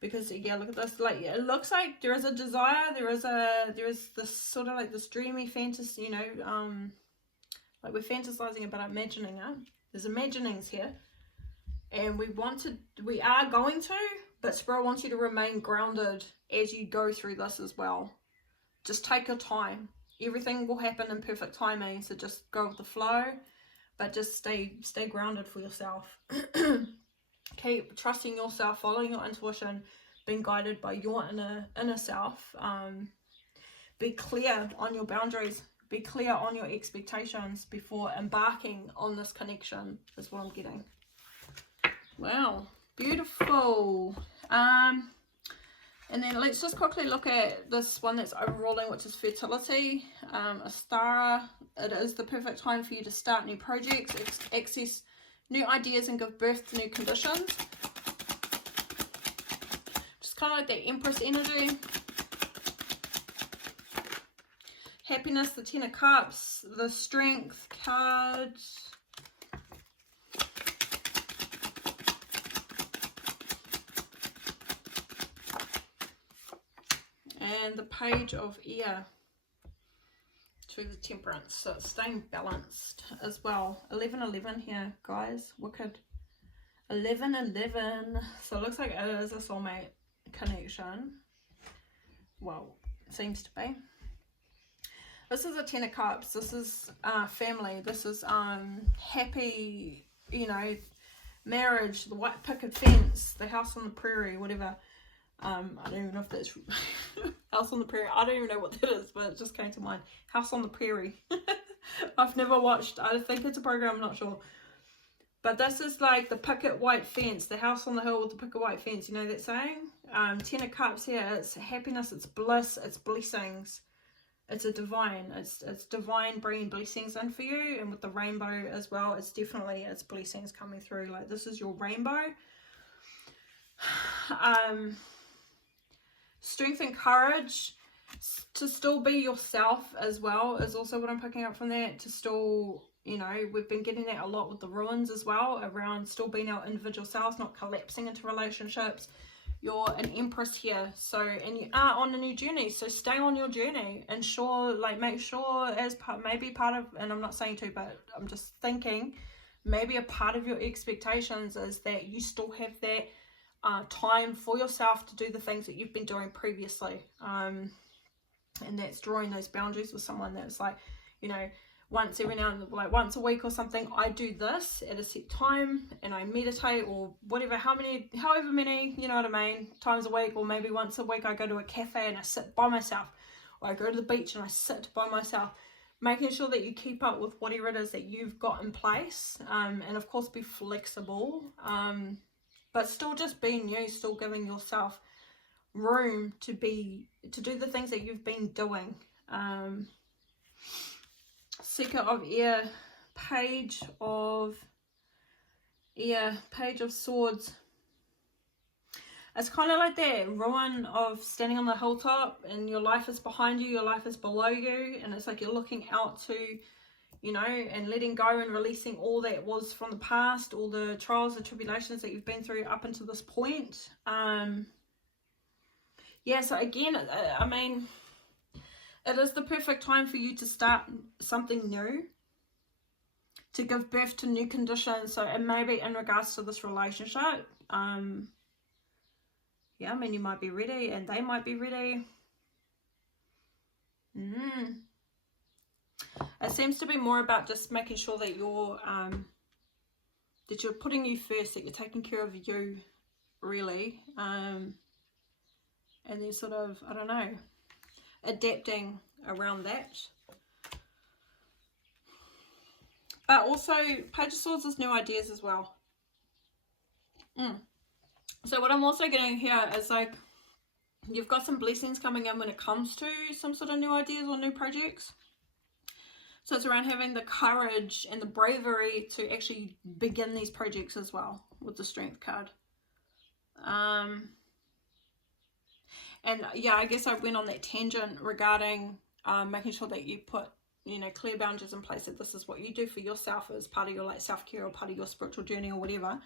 Because yeah, look at this, like it looks like there is a desire, there is this sort of like this dreamy fantasy, you know, like we're fantasizing about imagining it. There's imaginings here, and we are going to, but Spirit wants you to remain grounded as you go through this as well. Just take your time. Everything will happen in perfect timing, so just go with the flow, but just stay grounded for yourself. Keep trusting yourself, following your intuition, being guided by your inner self. Be clear on your boundaries. Be clear on your expectations before embarking on this connection, is what I'm getting. Wow, beautiful. And then let's just quickly look at this one that's overruling, which is fertility. Astara, it is the perfect time for you to start new projects, access new ideas, and give birth to new conditions. Just kind of like that Empress energy. Happiness, the Ten of Cups, the Strength card. And the Page of Air to the Temperance. So it's staying balanced as well. 11-11 here, guys. Wicked. 11-11. So it looks like it is a soulmate connection. Well, it seems to be. This is a Ten of Cups. This is family. This is happy, you know, marriage, the white picket fence, the house on the prairie, whatever. I don't even know if that's house on the prairie. I don't even know what that is, but it just came to mind. House on the prairie. I've never watched. I think it's a program. I'm not sure. But this is like the picket white fence, the house on the hill with the picket white fence. You know that saying? Ten of Cups here. It's happiness. It's bliss. It's blessings. It's a divine. It's divine bringing blessings in for you. And with the rainbow as well, it's definitely, it's blessings coming through. Like, this is your rainbow. Strength and courage to still be yourself as well is also what I'm picking up from that. To still, you know, we've been getting that a lot with the ruins as well, around still being our individual selves, not collapsing into relationships. You're an empress here, so, and you are on a new journey, so stay on your journey, and sure, like, make sure as part, maybe part of, and I'm not saying to, but I'm just thinking, maybe a part of your expectations is that you still have that time for yourself to do the things that you've been doing previously, and that's drawing those boundaries with someone that's like, you know, once every now and then, like once a week or something, I do this at a set time and I meditate, or whatever, however many, you know what I mean, times a week. Or maybe once a week I go to a cafe and I sit by myself, or I go to the beach and I sit by myself, making sure that you keep up with whatever it is that you've got in place, and of course be flexible, but still just being you, still giving yourself room to do the things that you've been doing. Seeker of Air, Page of Air, Page of Swords. It's kind of like that ruin of standing on the hilltop and your life is behind you, your life is below you, and it's like you're looking out to, you know, and letting go and releasing all that was from the past, all the trials and tribulations that you've been through up until this point. Yeah, so again, I mean, it is the perfect time for you to start something new, to give birth to new conditions. So it may be in regards to this relationship. Yeah, I mean, you might be ready and they might be ready. It seems to be more about just making sure that you're putting you first, that you're taking care of you, really. And then sort of, I don't know, adapting around that. But also, Page of Swords is new ideas as well. So what I'm also getting here is like, you've got some blessings coming in when it comes to some sort of new ideas or new projects. So it's around having the courage and the bravery to actually begin these projects as well, with the Strength card. And yeah, I guess I went on that tangent regarding making sure that you put, you know, clear boundaries in place, that this is what you do for yourself as part of your like self-care or part of your spiritual journey or whatever.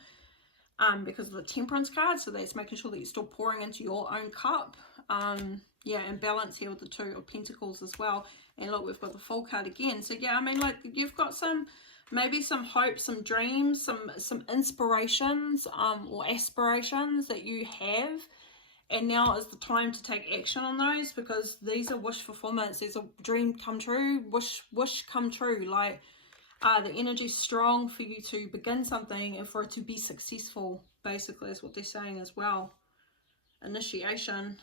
Because of the Temperance card, so that's making sure that you're still pouring into your own cup. Yeah, and balance here with the Two of Pentacles as well. And look, we've got the Fool card again. So yeah, I mean, like, you've got some, maybe some hope, some dreams, some inspirations or aspirations that you have. And now is the time to take action on those, because these are wish fulfillments. There's a dream come true, wish come true. Like, the energy is strong for you to begin something and for it to be successful, basically, is what they're saying as well. Initiation,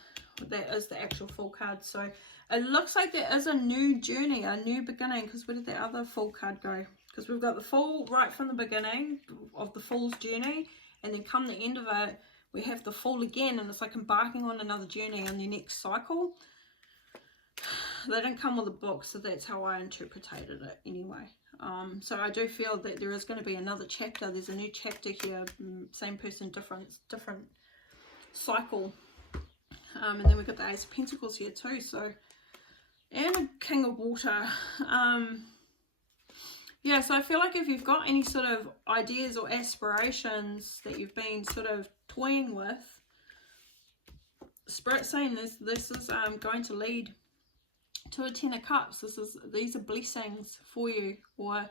that is the actual Fool card. So it looks like there is a new journey, a new beginning, because where did the other Fool card go? Because we've got the Fool right from the beginning of the Fool's journey, and then come the end of it, we have the Fool again, and it's like embarking on another journey on the next cycle. They didn't come with a book, so that's how I interpreted it anyway. So I do feel that there is going to be another chapter. There's a new chapter here, same person, different cycle. And then we've got the Ace of Pentacles here too. So, and a King of Water. Yeah, so I feel like if you've got any sort of ideas or aspirations that you've been sort of toying with, Spirit's saying this is going to lead to a Ten of Cups. These are blessings for you, or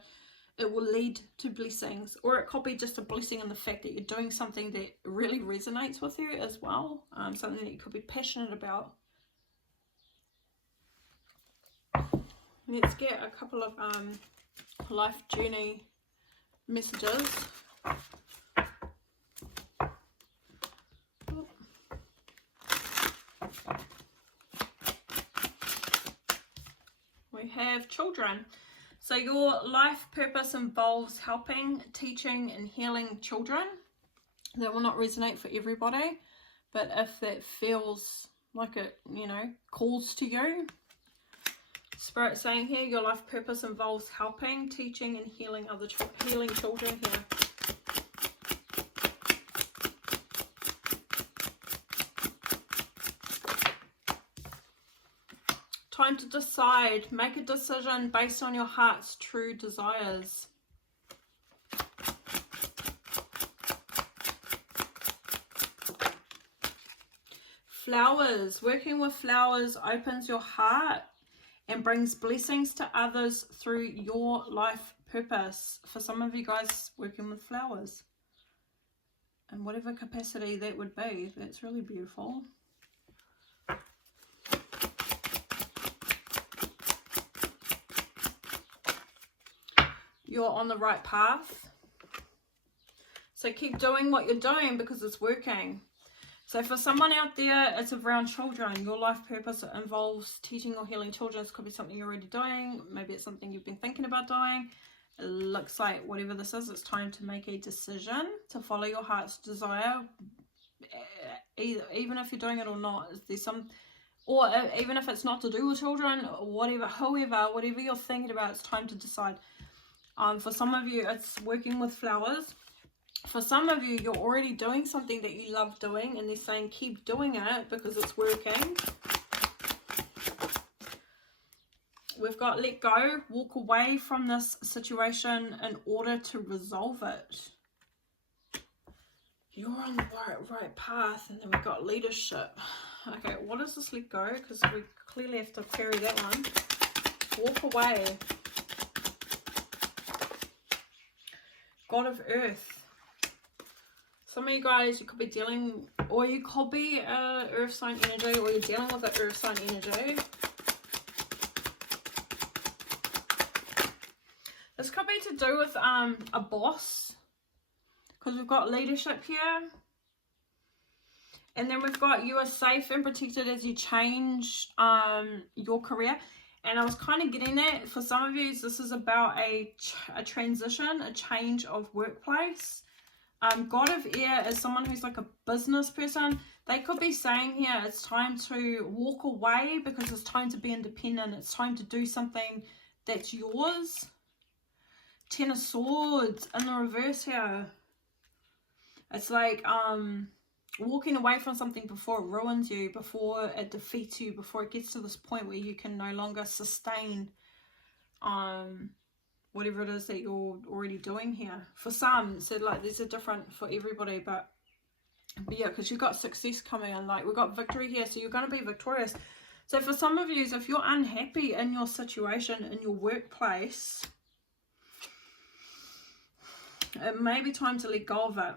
it will lead to blessings, or it could be just a blessing in the fact that you're doing something that really resonates with you as well, something that you could be passionate about. Let's get a couple of life journey messages. We have children. So your life purpose involves helping, teaching and healing children. That will not resonate for everybody, but if that feels like it, you know, calls to you. Spirit saying here, your life purpose involves helping, teaching and healing children here. Time to decide. Make a decision based on your heart's true desires. Flowers. Working with flowers opens your heart and brings blessings to others through your life purpose. For some of you guys, working with flowers. In whatever capacity that would be. That's really beautiful. You're on the right path. So keep doing what you're doing because it's working. So for someone out there, it's around children. Your life purpose involves teaching or healing children. This could be something you're already doing. Maybe it's something you've been thinking about doing. It looks like whatever this is, it's time to make a decision to follow your heart's desire. Even if you're doing it or not, there's some, or even if it's not to do with children, or whatever, whatever you're thinking about, it's time to decide. For some of you, it's working with flowers. For some of you, you're already doing something that you love doing, and they're saying keep doing it because it's working. We've got let go, walk away from this situation in order to resolve it. You're on the right path, and then we've got leadership. Okay, what is this let go? Because we clearly have to carry that one. Walk away. God of Earth. Some of you guys, you could be dealing, or you could be Earth sign energy, or you're dealing with an Earth sign energy. This could be to do with a boss, because we've got leadership here. And then we've got you are safe and protected as you change your career. And I was kind of getting that for some of you, this is about a transition, a change of workplace. God of Air is someone who's like a business person. They could be saying here, it's time to walk away because it's time to be independent. It's time to do something that's yours. Ten of Swords in the reverse here. It's like walking away from something before it ruins you, before it defeats you, before it gets to this point where you can no longer sustain whatever it is that you're already doing here. For some, so like these are different for everybody, but yeah, because you've got success coming in, like we've got victory here, so you're going to be victorious. So for some of you, if you're unhappy in your situation, in your workplace, it may be time to let go of it.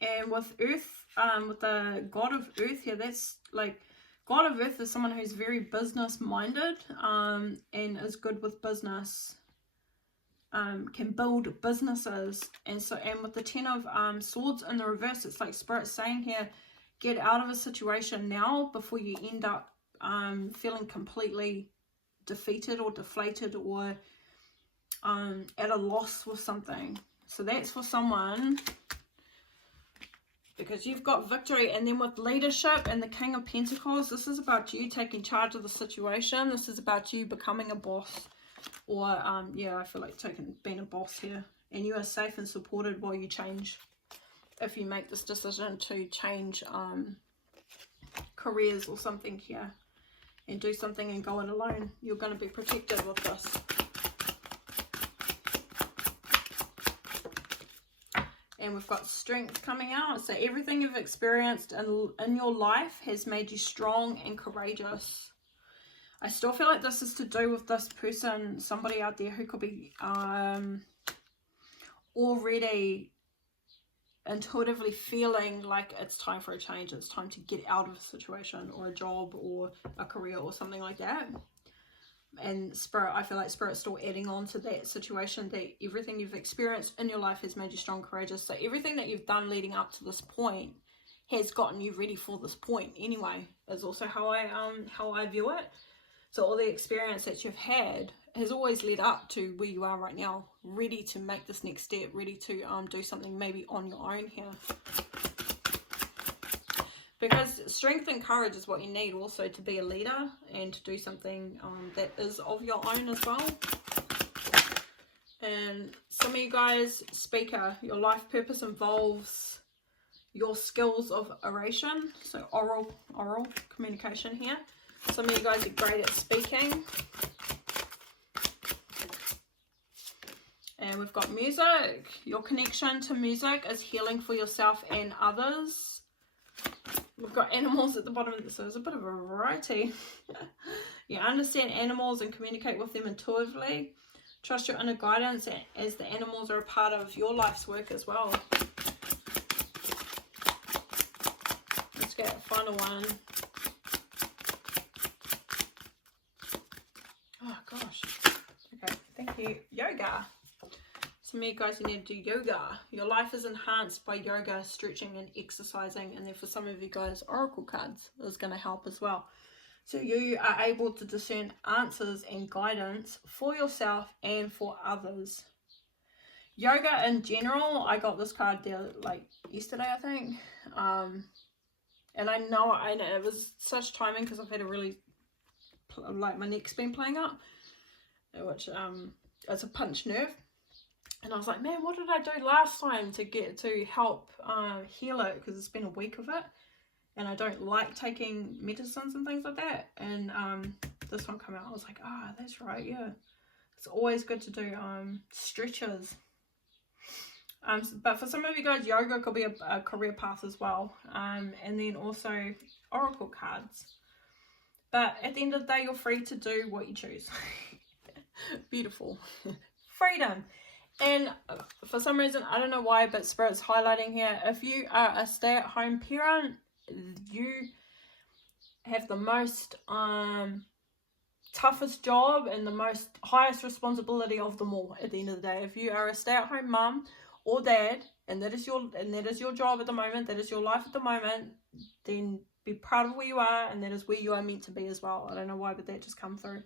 And with Earth, with the God of Earth here, that's like, God of Earth is someone who's very business minded and is good with business, can build businesses. And so, and with the Ten of Swords in the reverse, it's like Spirit saying here, get out of a situation now before you end up feeling completely defeated or deflated or at a loss with something. So that's for someone, because you've got victory. And then with leadership and the King of Pentacles, this is about you taking charge of the situation. This is about you becoming a boss, or yeah, I feel like being a boss here. And you are safe and supported while you change, if you make this decision to change careers or something here and do something and go it alone. You're going to be protected with this. And we've got strength coming out. So everything you've experienced in your life has made you strong and courageous. I still feel like this is to do with this person, somebody out there who could be already intuitively feeling like it's time for a change. It's time to get out of a situation or a job or a career or something like that. And Spirit, I feel like Spirit's still adding on to that situation, that everything you've experienced in your life has made you strong, courageous. So everything that you've done leading up to this point has gotten you ready for this point anyway, is also how I view it. So all the experience that you've had has always led up to where you are right now, ready to make this next step, ready to do something maybe on your own here. Because strength and courage is what you need also to be a leader and to do something that is of your own as well. And some of you guys, speaker, your life purpose involves your skills of oration, so oral communication here. Some of you guys are great at speaking. And we've got music. Your connection to music is healing for yourself and others. We've got animals at the bottom, so there's a bit of a variety. You understand animals and communicate with them intuitively. Trust your inner guidance, as the animals are a part of your life's work as well. Let's get a final one. Oh gosh. Okay, thank you. Yoga. Some of you guys, you need to do yoga. Your life is enhanced by yoga, stretching and exercising. And then for some of you guys, oracle cards is going to help as well. So you are able to discern answers and guidance for yourself and for others. Yoga in general, I got this card there like yesterday, I think. And I know it was such timing because I've had a really, like, my neck's been playing up, which it's a pinched nerve. And I was like, man, what did I do last time to help heal it? Because it's been a week of it. And I don't like taking medicines and things like that. And this one came out. I was like, that's right, yeah. It's always good to do stretches. But for some of you guys, yoga could be a career path as well. And then also oracle cards. But at the end of the day, you're free to do what you choose. Beautiful. Freedom. And for some reason, I don't know why, but Spirit's highlighting here, if you are a stay-at-home parent, you have the most toughest job and the highest responsibility of them all at the end of the day. If you are a stay-at-home mum or dad, and that is your job at the moment, that is your life at the moment, then be proud of where you are, and that is where you are meant to be as well. I don't know why, but that just come through.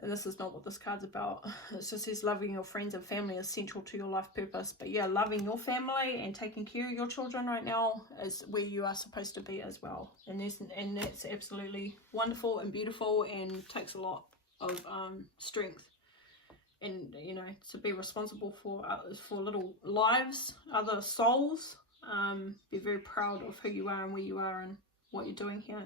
And this is not what this card's about. It just says loving your friends and family is central to your life purpose. But yeah, loving your family and taking care of your children right now is where you are supposed to be as well. And that's absolutely wonderful and beautiful, and takes a lot of strength. And, you know, to be responsible for little lives, other souls. Be very proud of who you are and where you are and what you're doing here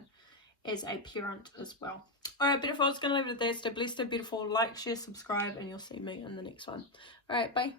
as a parent as well. Alright, beautiful. I was going to leave it at that. Stay blessed, stay beautiful. Like, share, subscribe, and you'll see me in the next one. Alright, bye.